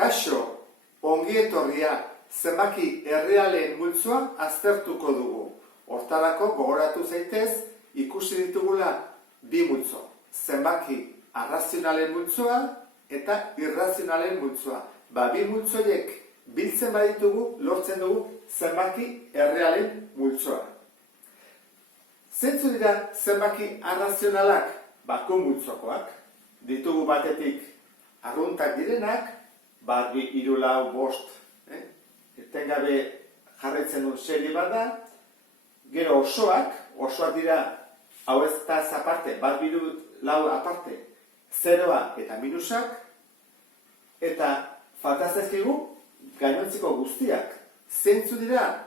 Kaixo, ongi etorria zenbaki errealen multzoa aztertuko dugu. Hortarako gogoratu zaitez ikusi ditugula bi multzo. Zenbaki arrazionalen multzoa eta irrazionalen multzoa. Bi multzoiek biltzen baditugu, lortzen dugu zenbaki errealen multzoa. Zeintzu dira zenbaki arrazionalak? Bako multzokoak. Ditugu batetik arruntak direnak, 1, 2, 3, 4, 5, etengabe jarraitzen duen serie bat da. Gero osoak dira, hau ez da aparte, 1, 2, 3, 4 aparte, zeroa eta minusak, eta falta zaizkigu gainontzeko guztiak. Zeintzu dira?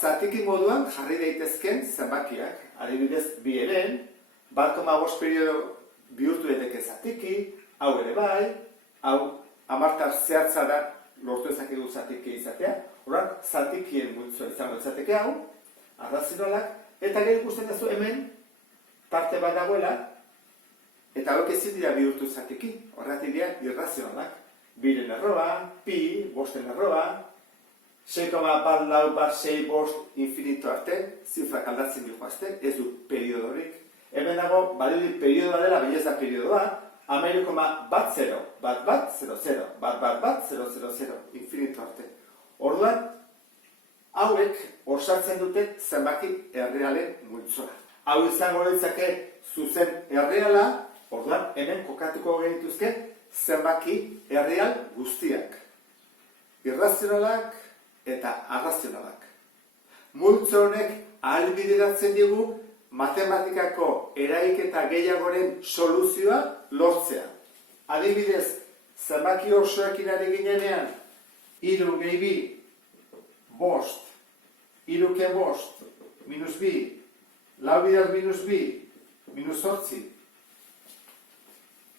Zatiki moduan jarri daitezken zenbakiak, adibidez 2 heren, 1,5 periodo bihurtu daiteke zatiki, hau ere bai, hau hamartar zehatzara lortu ezakegu zatiki izatea, horan zatikien multzoa izango izateke hau, arrazionalak, eta gero ikusten duzu hemen parte bat dagoela, eta hauek ezin dira bihurtu zatiki, horretik dira irrazionalak. 2-ren erroa, pi, 5-en erroa, 6,446 infinito arte, zifrak aldatzen dihoazte, ez du periodorik. Hemen dago, badirudi periodoa dela, baina ez da periodoa, 10,10, 1100, 1100, infinito arte. Orduan, hauek osatzen dute zenbaki errealen multzoa. Hau izango litzake zuzen erreala, orduan hemen kokatuko genituzke zenbaki erreal guztiak. Irrazionalak eta arrazionalak. Multzo honek ahalbideratzen digu matematikako eraiketa gehiagoren soluzioa lortzea. Adibidez, zenbaki osoekin ari ginenean, 3 gehi 2, 5, 3 ke 5, minus 2, lau bider minus 2, minus 8,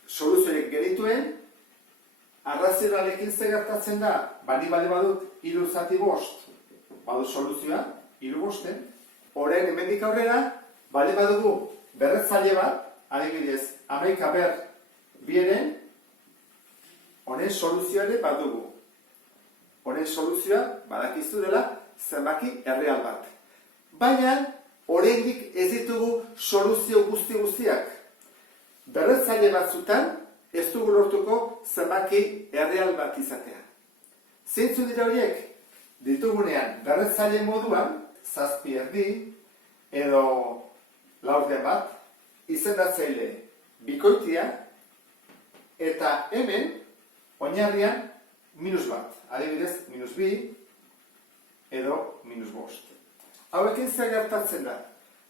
soluzioek genituen, arrazionalekin zer gertatzen da, bali badut 3 zati 5, badut soluzioa, 3 5, orain hemendik aurrera, bali badugu berretzaile bat, adibidez, 11 ber 2 heren, honen soluzioa ere badugu. Honen soluzioa badakizu dela zenbaki erreal bat. Baina, oraindik ez ditugu soluzio guztiak. Berretzaile batzutan ez dugu lortuko zenbaki erreal bat izatea. Zeintzu dira horiek? Ditugunean berretzaile moduan, 7 erdi, edo 4 bat, izendatzaile bikoitia, eta hemen, oinarrian, minus bat. Adibidez, minus 2, edo minus 5. Hauekin zer gertatzen da?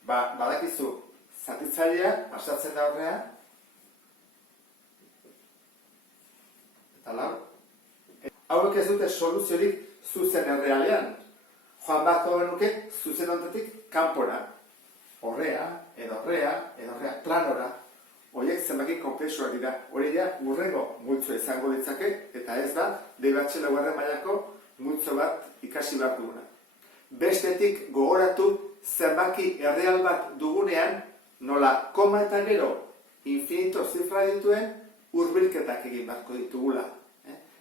Badakizu, zatitzailea pasatzen da horrea, eta lau. Hauek ez dute soluziorik zuzen errealean. Joan beharko genuke zuzen ontatik kanpora. Horrea, edo planora. Horiek zenbaki konplexuak dira. Hori dira hurrengo multzoa izango ditzake, eta ez da DBH laugarren mailako multzo bat ikasi behar duguna. Bestetik gogoratu zenbaki erreal bat dugunean, nola koma eta gero infinito zifra dituen hurbilketak egin beharko ditugula.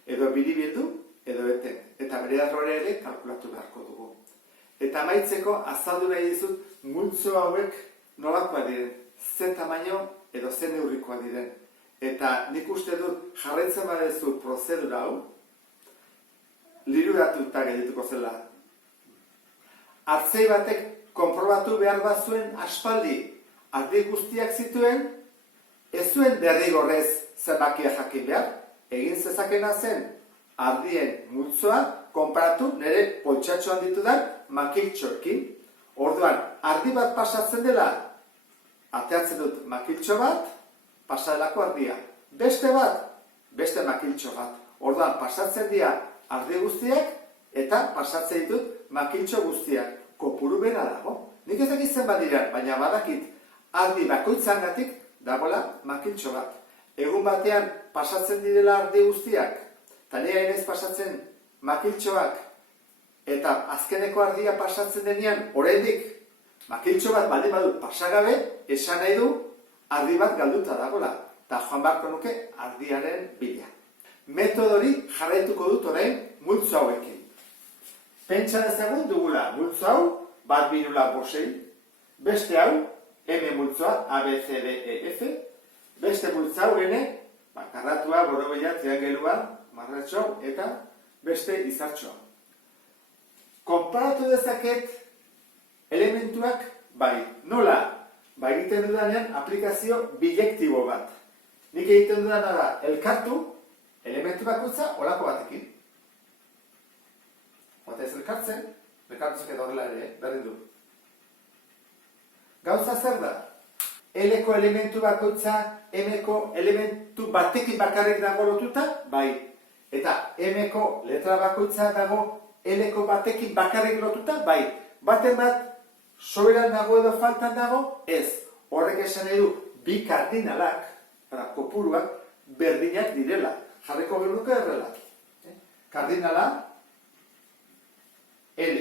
Edo biribildu, edo eten. Eta bere errore ere kalkulatu beharko dugu. Eta amaitzeko azaldu nahi dizut multzo hauek nolakoa diren, ze tamaino edo ze neurrikoa diren. Eta nik uste dut jarraitzen badezu prozedura hau, liruratuta geldituko zela. Hartzei batek konprobatu behar bazuen aspaldi ardi guztiak zituen, ez zuen derrigorrez zenbakia jakin behar, egin zezakena zen ardien multzoa konparatu nire poltsatxoan ditudan makiltxoekin. Orduan, ardi bat pasatzen dela, ateatzen dut makiltxo bat, pasadelako ardia. Beste bat, beste makiltxo bat. Orduan, pasatzen dira ardi guztiak, eta pasatzen ditut makiltxo guztiak. Kopuru bera dago. Nik ez dakit zenbat dira, baina badakit ardi bakoitzangatik dagoela makiltxo bat. Egun batean pasatzen direla ardi guztiak, eta nire ez pasatzen makiltxoak, eta azkeneko ardia pasatzen denean, oraindik makiltxo bat baldin badut pasagabe, esan nahi du ardi bat galduta dagoela, eta joan beharko nuke ardiaren bila. metodori jarraituko dut orain multzo hauekin. Pentsa dezagun dugula multzo hau, bat birula bosei, beste hau, M multzoa, A, B, C, D, E, F, beste multzo hau N, karratua, borobila, triangelua, marratxo, eta beste izartxoa. Konparatu dezaket elementuak, bai, nola? Ba, egiten dudanean aplikazio bilektibo bat. Nik egiten dudana da, elkartu, elementu bakoitza olako batekin. Bata ez elkartzen, elkartuzak eta horrela ere, berdin du. Gauza zer da? L-ko elementu bakoitza, M-ko elementu batekin bakarrik dago lotuta, bai. Eta M-ko letra bakoitza dago L-ko batekin bakarrik lotuta, bai. Baten bat, soberan dago edo faltan dago, ez. Horrek esan edu, bi kardinalak, kopuruak, berdinak direla. Jarriko genuke errela. Kardinala, L.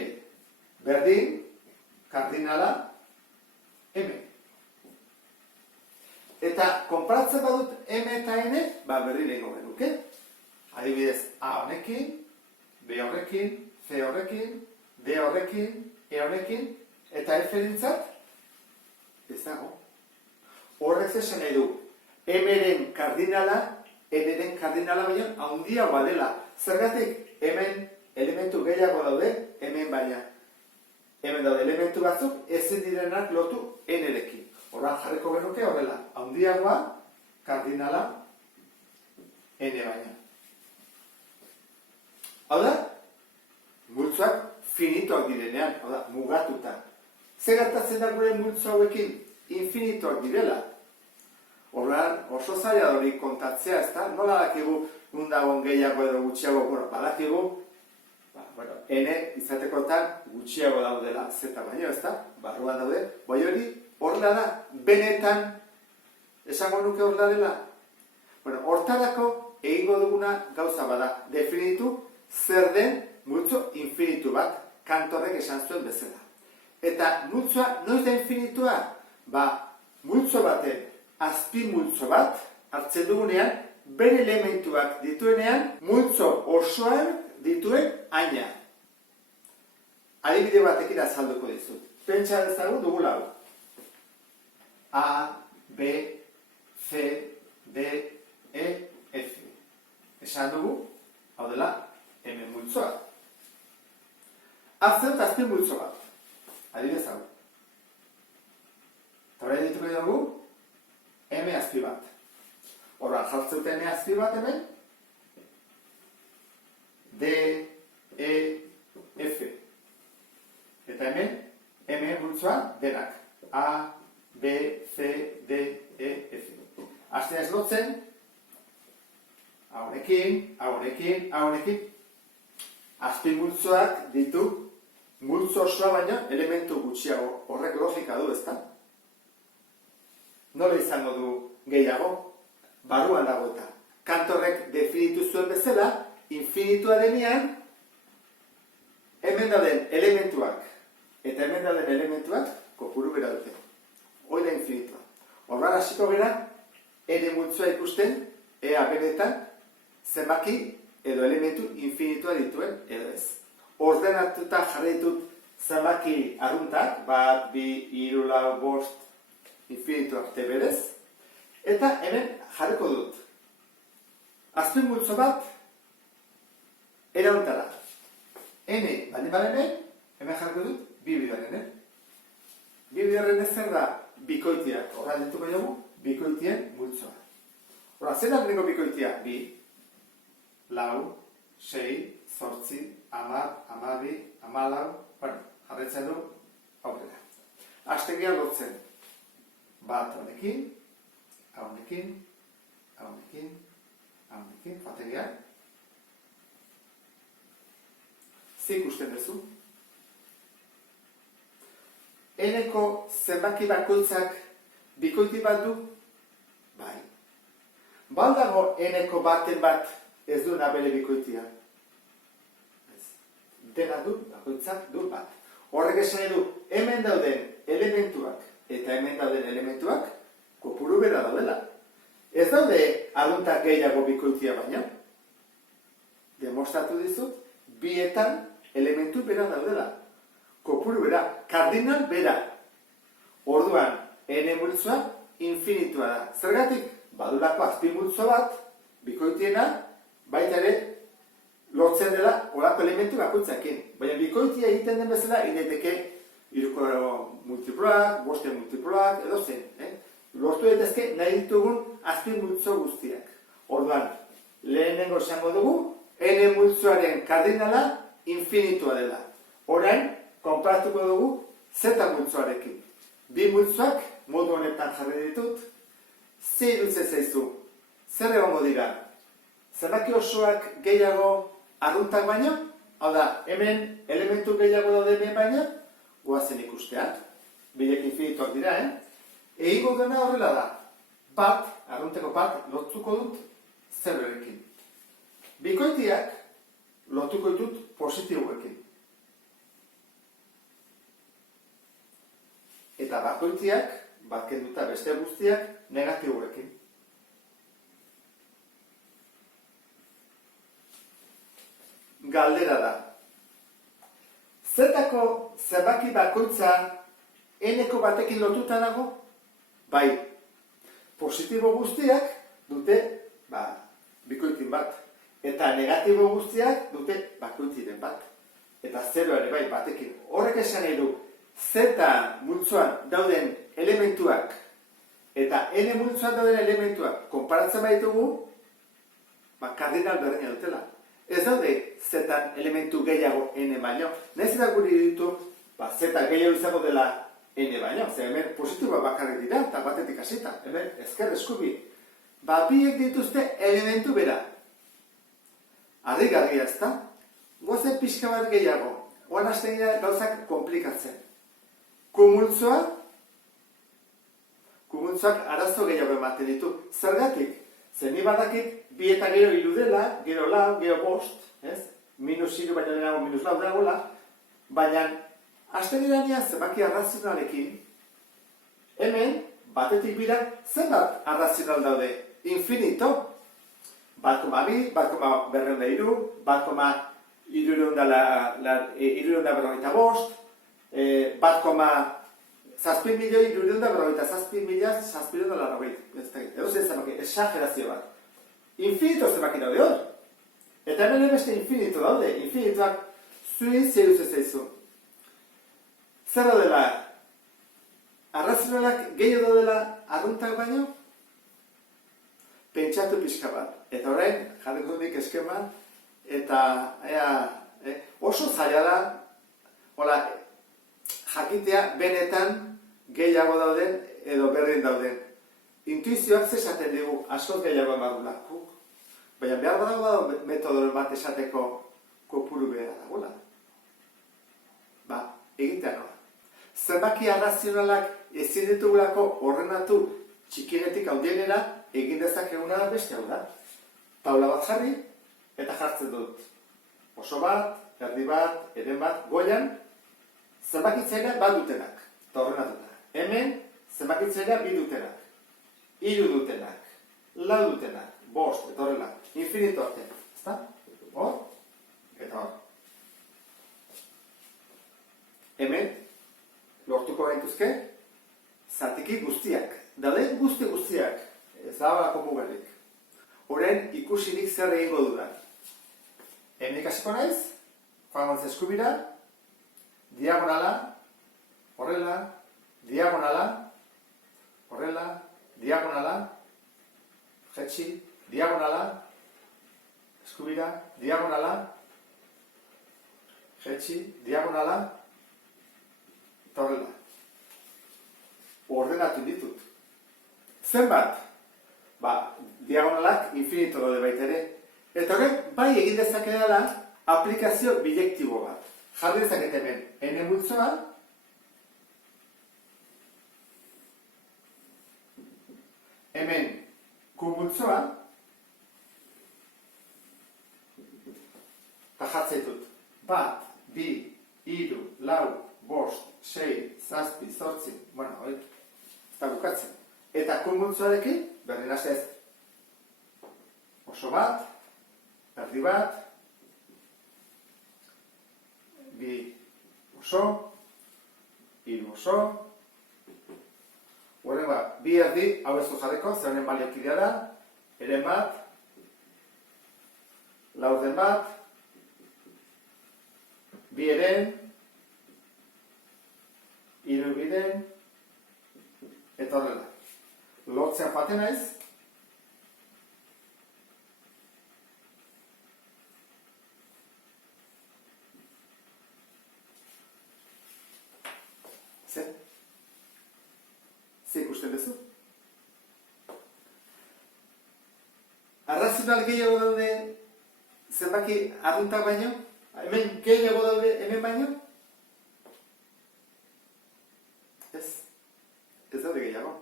Berdin, kardinala, M. Eta konparatzen badut M eta N, ba berri lehenko genuke. Adibidez, A honekin, B horrekin, C horrekin, D horrekin, E honekin, eta F dintzat, ez dago. Horrek esan nahi du, M-ren kardinala, N-ren kardinala baino handiagoa dela. Zergatik, hemen elementu gehiago daude, hemen baina. Hemen daude elementu batzuk, ezin direnak lotu N-rekin. Horra jarriko genuke horrela, handiagoa, kardinala, N baina. Hau da, multzoak finitoak direnean, hau da, mugatuta. Zer gertatzen da gure multzo hauekin? Infinitoak direla. Horrean, oso zaila hori kontatzea, ez da? Nola dakigu nundagon gehiago edo gutxiago, badakigu, N izatekotan gutxiago daudela Z baino, ez da? Barruan daude, bai hori, horrela da, benetan, esango nuke horrela dela. Hortarako egingo duguna gauza bada, definitu zer den multzo infinitu bat, Kantorrek esan zuen bezala. Eta multzoa, noiz da infinitua? Ba, multzo baten, azpi multzo bat, hartzen dugunean, bere elementuak dituenean, multzo osoan dituen aina. Adibide batekin azalduko dizut. Pentsa dezagun dugula hau. A, B, C, D, E, F. Esan dugu, hau dela, M multzoa. Azten azpi multzo bat. Adibidez hau. Eta hori dituko dugu, M azpi bat. Horra, jartzen M azpi bat hemen, D, E, F. Eta hemen, M multzoa denak. A, B, C, D, E, F. Azten ez lotzen, haunekin, haunekin, haunekin. Azpi multzoak ditu, multzo osoa baino elementu gutxiago. Horrek logika du, ezta? Nola izango du gehiago? Barruan dago eta. Kantorrek definitu zuen bezala, infinitua denean, hemen dauden elementuak, eta hemen dauden elementuak, kopuru bera dute. Hoi da infinitua. Horran hasiko gara, ere multzoa ikusten, ea benetan, zenbaki edo elementu infinitua dituen edo ez. Ordenatuta jarraitut zenbaki arruntak, bat, bi, hiru, lau, bost, infinituak teberez, eta hemen jarriko dut. Azpen multzo bat, erauntara. N, baldin baden hemen jarriko dut, bi bigarren. Bi bigarren zer da bikoitia, horra dituko dugu, bikoitien multzoa. Horra, zer da beneko bikoitia? Bi, lau, sei, zortzi, amar, amabi, amalau, jarretzen du, aurrera. Hasten geha lotzen, bat honekin, haunekin, haunekin, haunekin, jaten geha. Zer ikusten duzu? N-ko zenbaki bakoitzak bikoiti bat du? Bai. Baldago N-ko baten bat ez du nabele bikoitia. Dena du, bakoitzak du bat. Horrek esan edu, hemen dauden elementuak eta hemen dauden elementuak kopuru bera daudela. Ez daude aduntak gehiago bikoitia baina. demostratu dizut, bietan elementu bera daudela. Kopuru bera, kardinal bera. Orduan, n multzoa infinitua da. Zergatik, badulako azpi multzo bat, bikoitiena, baita ere, lotzen dela olako elementu bakoitzakin. Baina bikoitia egiten den bezala, idaiteke iruko multiploak, boste multiploak, edo zen. Lortu daitezke nahi ditugun azpi multzo guztiak. Orduan, lehenengo esango dugu, n multzoaren kardinala infinitua dela. Orain, konparatuko dugu z multzoarekin. Bi multzoak modu honetan jarri ditut, ze iruditzen zaizu, zer egongo dira? Zenbaki osoak gehiago arruntak baino? Hau da, hemen elementu gehiago daude hemen baina, goazen ikustea. Bilek infinituak dira, Egingo dena horrela da. Bat, arrunteko bat, lotuko dut zeroekin. Bikoitiak lotuko ditut positiboekin. Eta bakoitiak, bat kenduta beste guztiak, negatiboekin. Galdera da. Zetako zenbaki bakoitza n-eko batekin lotuta dago? Bai, positibo guztiak dute bikoitin bat. Eta negatibo guztiak dute bakoitiren bat. Eta zeroa ere bai batekin. Horrek esan nahi du, z multzoan dauden elementuak eta n multzoan dauden elementuak konparatzen baitugu, kardinal berdina dutela. Ez daude z-an elementu gehiago n baino. Nahiz eta guri ditu, z gehiago izango dela n baino. Zer hemen positiboa bakarrik dira, eta batetik hasita. Hemen ezker eskubi. Biek dituzte elementu bera. Harrigarria ez da? Goazen pixka bat gehiago. Oan hasten dira gauzak komplikatzen. Kumultzoak arazo gehiago ematen ditu. Zergatik? Zer ni badakit bi eta gero hiru dela, gero lau, gero bost, minus hiru baina lehenago minus lau dagoela, baina hasten dira nia zenbaki arrazionalekin, hemen batetik bira zenbat arrazional daude? Infinito. 1,2, 1,203, 1,345, 1,757,780. Edo zen zenbaki, esagerazio bat. Infinito zenbaki daude hor. Eta hemen beste infinito daude. Infinitoak zuen zeruz ez zaizu. Zer daudela? Arrazionalak gehiago daudela arruntak baino? Pentsatu pixka bat. Eta orain, jarriko nik eskema, eta oso zaila da, jakitea benetan gehiago dauden edo berdin dauden. Intuizioak zesaten dugu askoz gehiago emarrula. Baina behar dago metodoren bat esateko kopuru behar dagoela. Egitea nola. Zenbaki arrazionalak ezin ditugulako ordenatu txikienetik handienera egin dezakeguna da beste hau da. Taula bat jarri eta jartzen dut. Oso bat, erdi bat, eren bat, goian, zenbakitzailea bat dutenak. Eta ordenatuta. Hemen, zenbakitzailea bi dutenak. 3 dutenak. 4 dutenak. 5, eta horrela. Infinito arte. Ezta? Hor? Eta hor. Hemen, lortuko gaituzke, zatiki guztiak. Daude guztiak. Ez da balako mugarrik. Orain ikusirik zer egingo dudan. Hemen ikasiko naiz, joan gontz eskubira, diagonala, horrela, diagonala, horrela, diagonala, jetxi, diagonala, eskubira, diagonala, jetxi, diagonala, eta horrela. Ordenatu ditut. Zenbat? Diagonalak infinito daude baita ere. Eta horrek, bai egin dezakedala aplikazio bilektibo bat. Jarri dezaket hemen, n multzoa, hemen q multzoa, eta jartzaitut. 1, 2, 3, 4, 5, 6, 7, 8, bueno, hori, eta bukatzen. Eta q multzoarekin, berdin ez. Oso bat, erdi bat, bi oso, hiru oso, horren bi erdi, hau ez du jarriko, zer honen baliokidea da, eren bat, laurden bat, bi eren, hiru biren, eta horrela. Lortzean joaten naiz, Ze ikusten duzu? Arrazional gehiago daude zenbaki arruntak baino? Hemen gehiago daude hemen baino? Ez daude gehiago.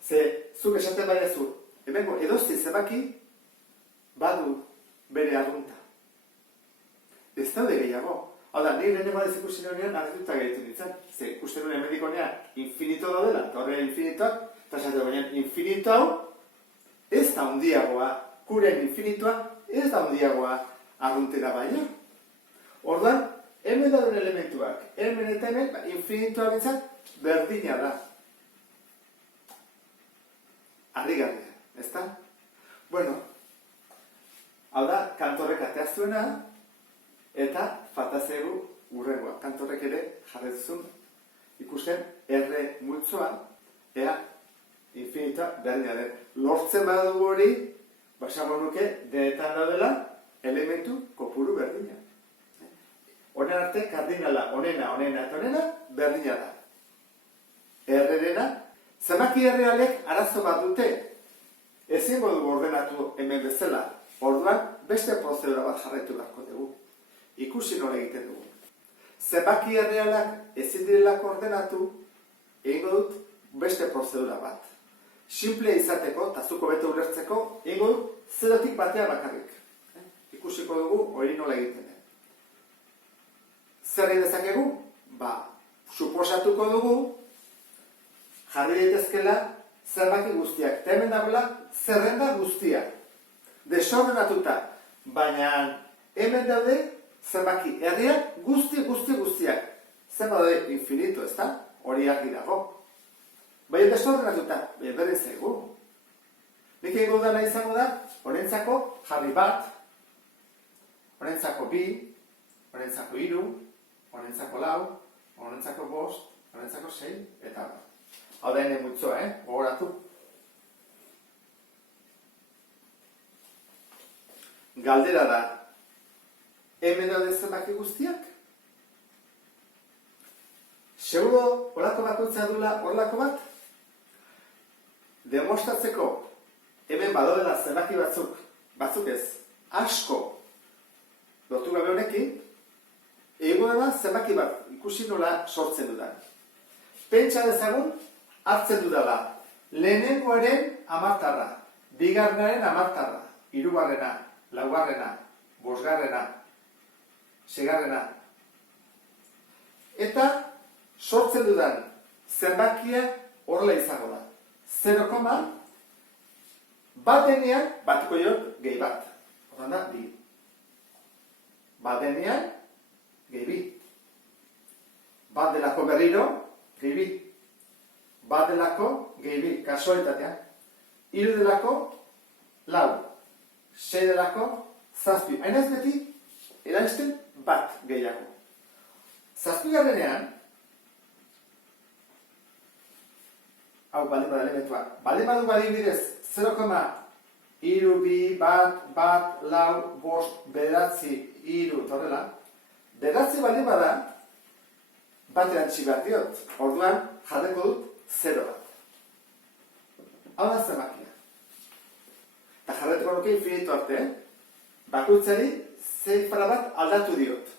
Ze zuk esaten baiazu, hemengo edozi zenbaki badu bere arrunta. Ez daude gehiago. Hau da, nire lehenengo ez ikusi nonean arretuta gaitu nintzen. Ze, ikusten nuen medikonean infinito daudela, eta horrean infinitoak, eta esaten baina infinito hau ez da handiagoa, kuren infinitua ez da handiagoa arruntera baina. Orduan, hemen dauden elementuak, hemen eta hemen, infinitoa bintzat berdina da. Harrigarria, ezta? Bueno, hau da, kantorrek ateaztuena, eta faltazegu urrengoa. Kantorrek ere jarretzun ikusten erre multzoa, ea infinitoa berdina den. Lortzen badugu hori, basamo nuke, denetan daudela elementu kopuru berdina. Honen arte, kardinala, onena eta onena, berdina da. Errerena, zenbaki errealek arazo bat dute, ezingo dugu ordenatu hemen bezala. Orduan, beste prozedura bat jarraitu beharko dugu. Ikusi nola egiten dugu. Zenbaki errealak ezin direlako ordenatu, egingo dut beste prozedura bat. Simple izateko, eta zuko bete ulertzeko, egingo dut zerotik batea bakarrik. Ikusiko dugu hori nola egiten den. Zer egin dezakegu? Suposatuko dugu, jarri daitezkela zenbaki guztiak. Eta hemen dagoela zerrenda guztiak. Desordenatuta, baina hemen daude zenbaki herriak guztiak. Zenbat daude infinito, ez da? Hori argi dago. Baina desordenatuta, berdin zaigu. Nik egingo dana izango da, honentzako jarri bat, honentzako bi, honentzako hiru, honentzako lau, honentzako bost, honentzako sei, eta hau da hene multzoa, gogoratu. Galdera da, hemen daude zenbaki guztiak? Seguro horako bakoitza dula horlako bat? Demostratzeko hemen badoela zenbaki batzuk ez, asko lotu gabe honekin, egingo dela zenbaki bat ikusi nola sortzen dudan. Pentsa dezagun hartzen dudala lehenengoaren hamartarra, bigarrenaren hamartarra, hirugarrena, laugarrena, bosgarrena, seigarrena. Eta sortzen dudan zenbakia horrela izango da. 0, bat denean, batiko jok, gehi bat. Horren da, bi. Bat denean, gehi bi. Bat delako berriro, gehi bi. Bat delako, gehi bi. Kasualitatea. Hiru delako, lau. 6 delako, zazpi. Hain ez beti, erantzten bat gehiago. Zazpigarrenean, hau baldin bada elementua, baldin badu adibidez 0, hiru, bi, bat, lau, bost, bederatzi, hiru, eta horrela, bederatzi baldin bada, bat erantzi behar diot. Orduan, jarreko dut 0 bat. Hau da zenbakia. Eta jarretuko nuke infinito arte, bakoitzari zifra bat aldatu diot.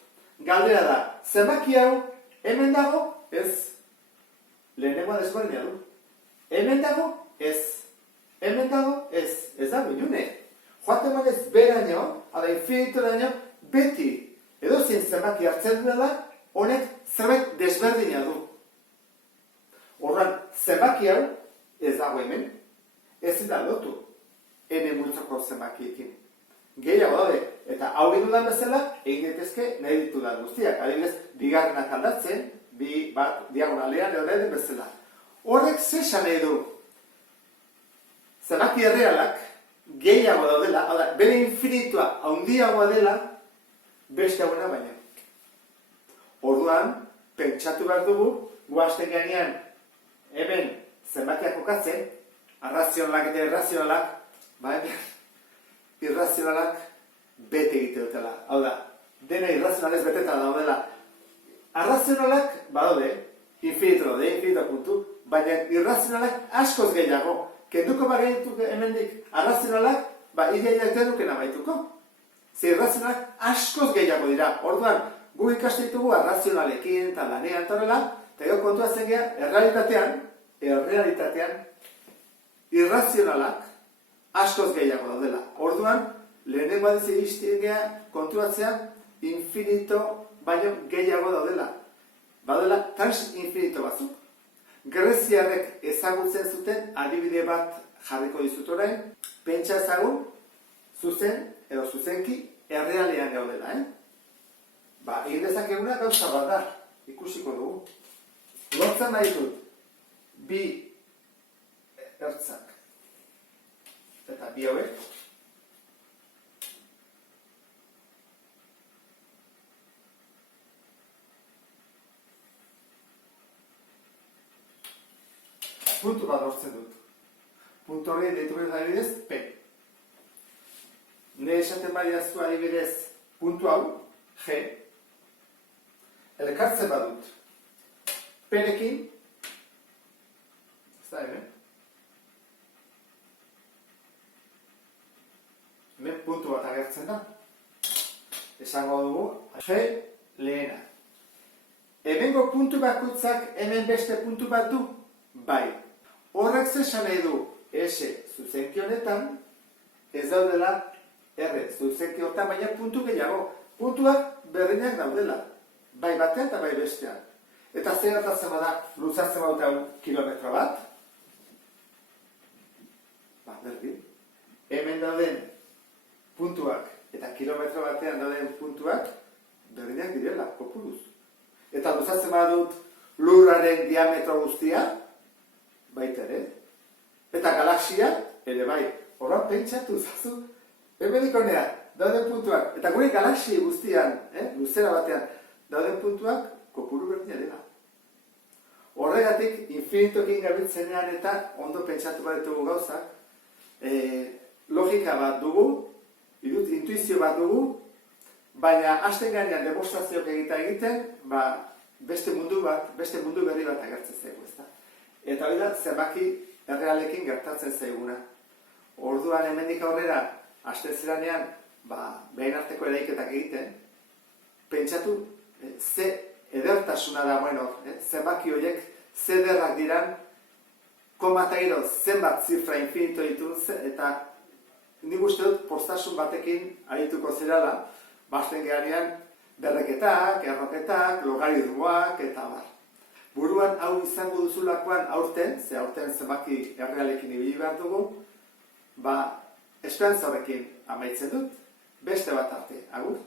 Galdera da, zenbaki hau hemen dago? Ez. Lehenengoa desberdina du. Hemen dago? Ez. Hemen dago? Ez. Ez dago, ilune. Joaten manez beraino, ala infinito daño, beti edozein zenbaki hartzen dela, honek zerbait desberdina du. Horran, zenbaki hau ez dago hemen, ez da lotu. Ene multzoko zenbakiekin. gehiago daude. Eta hau egin dudan bezala, egin daitezke nahi ditudan guztiak. Adibidez, bigarrenak aldatzen, bi bat diagonalean edo nahi den bezala. Horrek ze esan nahi du? Zenbaki errealak gehiago daudela, hau da, bere infinitua handiagoa dela beste hauena baina. Orduan, pentsatu behar dugu, guazten gainean, hemen zenbakiak kokatzen, arrazionalak eta irrazionalak, irrazionalak bete egite dutela. Hau da, dena irrazionalez beteta daudela. Arrazionalak, badaude, infinito puntu, baina irrazionalak askoz gehiago. Kenduko bagaituk hemendik arrazionalak, ideiak denukena baituko. Ze irrazionalak askoz gehiago dira. Orduan, gu ikaste ditugu arrazionalekin eta lanean eta horrela, eta gero kontua zen geha, errealitatean, irrazionalak askoz gehiago daudela. Orduan, lehenengo adiz egiztien geha kontuatzea infinito baino gehiago daudela. Badela trans infinito batzuk. Greziarrek ezagutzen zuten adibide bat jarriko dizut orain, pentsa ezagun, zuzen edo zuzenki errealean gaudela, egin dezakeguna gauza bat da, ikusiko dugu. Lortzen nahi dut, bi ertzak eta bi hauek, puntu bat lortzen dut. Puntu hori deitu behar adibidez, P. Ne esaten bari daztu adibidez puntu hau, G. Elkartzen badut. P-rekin, ez da hemen, hemen puntu bat agertzen da. Esango dugu, G lehena. Hemengo puntu bakutzak hemen beste puntu bat du? Bai. Horrek zesan nahi du S zuzenki honetan, ez daudela R zuzenki honetan, baina puntu gehiago. Puntuak berdinak daudela. Bai batean eta bai bestean. Eta zer gertatzen bada luzatzen badut kilometro bat? Berdin. Hemen dauden puntuak eta kilometro batean dauden puntuak berdinak direla, kopuruz. Eta luzatzen badut lurraren diametro guztia, baita ere. Eta galaxia, ere bai. Horra pentsatu zazu. Hemendikonea, dauden puntuak. Eta gure galaxia guztian, luzera batean, dauden puntuak kopuru berdina dela. Horregatik, infinitokin gabiltzenean eta ondo pentsatu badetugu gauzak, logika bat dugu, intuizio bat dugu, baina hasten gainean demonstrazioak egiten, beste mundu berri bat agertzen zaigu, ezta? Eta hori da, zenbaki errealekin gertatzen zaiguna. Orduan hemendik aurrera, hasten zeranean, behin arteko eraiketak egiten, pentsatu, ze edertasuna dagoen hor, zenbaki horiek, ze ederrak diran, koma eta gero, zenbat zifra infinito ditu, eta nik uste dut postasun batekin arituko zirala, basten gehanean, berreketak, erroketak, logaritmoak, eta bar. Buruan hau izango duzulakoan aurten, ze aurten zenbaki errealekin ibili behar dugu, esperantza horrekin amaitzen dut, beste bat arte, agur.